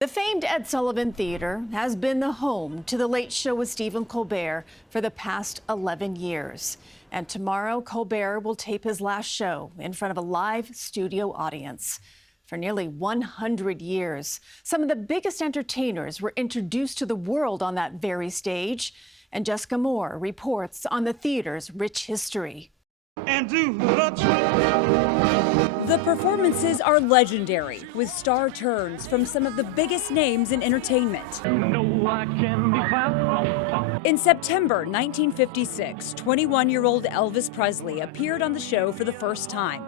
The famed Ed Sullivan Theater has been the home to The Late Show with Stephen Colbert for the past 11 years. And tomorrow, Colbert will tape his last show in front of a live studio audience. For nearly 100 years, some of the biggest entertainers were introduced to the world on that very stage. And Jessica Moore reports on the theater's rich history. The performances are legendary, with star turns from some of the biggest names in entertainment. In September 1956, 21-year-old Elvis Presley appeared on the show for the first time,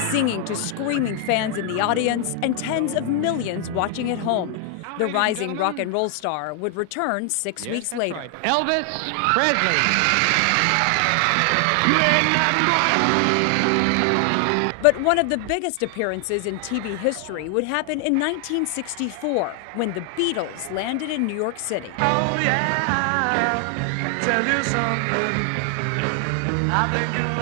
singing to screaming fans in the audience and tens of millions watching at home. The rising rock and roll star would return 6 weeks later. Right. Elvis Presley. But one of the biggest appearances in TV history would happen in 1964, when the Beatles landed in New York City. Oh yeah, I'll tell you something, I think you'll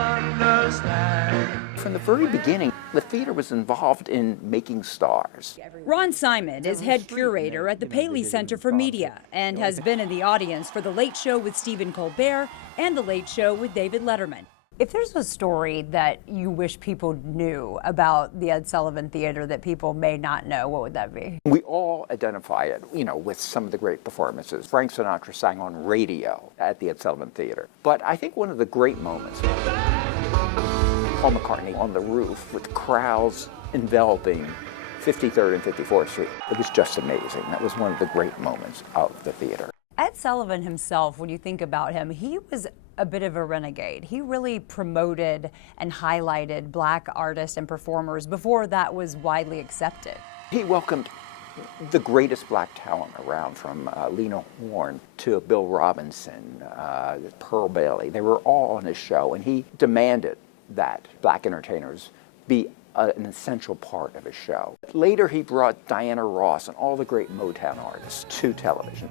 understand. From the very beginning, the theater was involved in making stars. Ron Simon is head curator at the Paley Center for Media and has been in the audience for The Late Show with Stephen Colbert and The Late Show with David Letterman. If there's a story that you wish people knew about the Ed Sullivan Theater that people may not know, what would that be? We all identify it, with some of the great performances. Frank Sinatra sang on radio at the Ed Sullivan Theater. But I think one of the great moments, Paul McCartney on the roof with crowds enveloping 53rd and 54th Street. It was just amazing. That was one of the great moments of the theater. Ed Sullivan himself, when you think about him, he was a bit of a renegade. He really promoted and highlighted black artists and performers before that was widely accepted. He welcomed the greatest black talent around, from Lena Horne to Bill Robinson, Pearl Bailey. They were all on his show, and he demanded that black entertainers be an essential part of his show. Later, he brought Diana Ross and all the great Motown artists to television.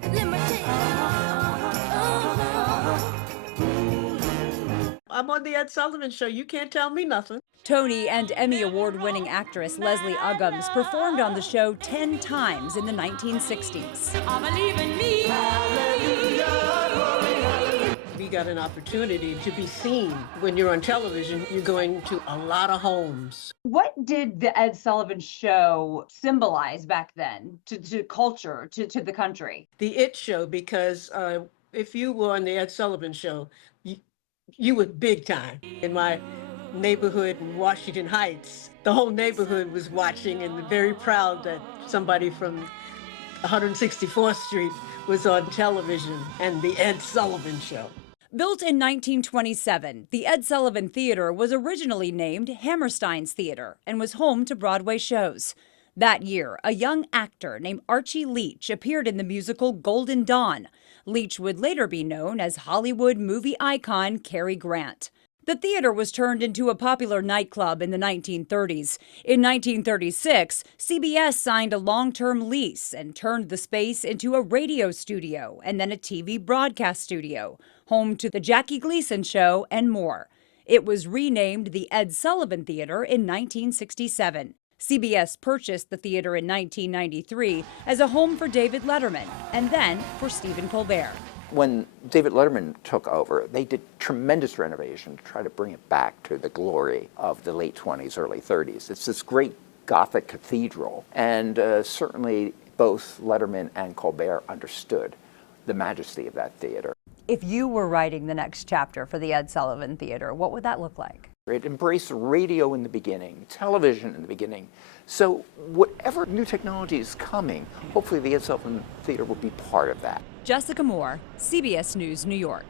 I'm on the Ed Sullivan Show. You can't tell me nothing. Tony and Emmy Award-winning actress Leslie Uggams performed on the show 10 times in the 1960s. I believe in me. We got an opportunity to be seen. When you're on television, you're going to a lot of homes. What did the Ed Sullivan Show symbolize back then to culture, to the country? The It Show, because if you were on the Ed Sullivan Show, you were big time. In my neighborhood in Washington Heights, the whole neighborhood was watching and very proud that somebody from 164th Street was on television and the Ed Sullivan Show. Built in 1927, the Ed Sullivan Theater was originally named Hammerstein's Theater and was home to Broadway shows. That year, a young actor named Archie Leach appeared in the musical Golden Dawn. Leach would later be known as Hollywood movie icon Cary Grant. The theater was turned into a popular nightclub in the 1930s. In 1936, CBS signed a long-term lease and turned the space into a radio studio and then a TV broadcast studio, home to The Jackie Gleason Show and more. It was renamed the Ed Sullivan Theater in 1967. CBS purchased the theater in 1993 as a home for David Letterman and then for Stephen Colbert. When David Letterman took over, they did tremendous renovation to try to bring it back to the glory of the late 20s, early 30s. It's this great Gothic cathedral, and certainly both Letterman and Colbert understood the majesty of that theater. If you were writing the next chapter for the Ed Sullivan Theater, what would that look like? It embraced radio in the beginning, television in the beginning. So whatever new technology is coming, hopefully the Ed Sullivan Theater will be part of that. Jessica Moore, CBS News, New York.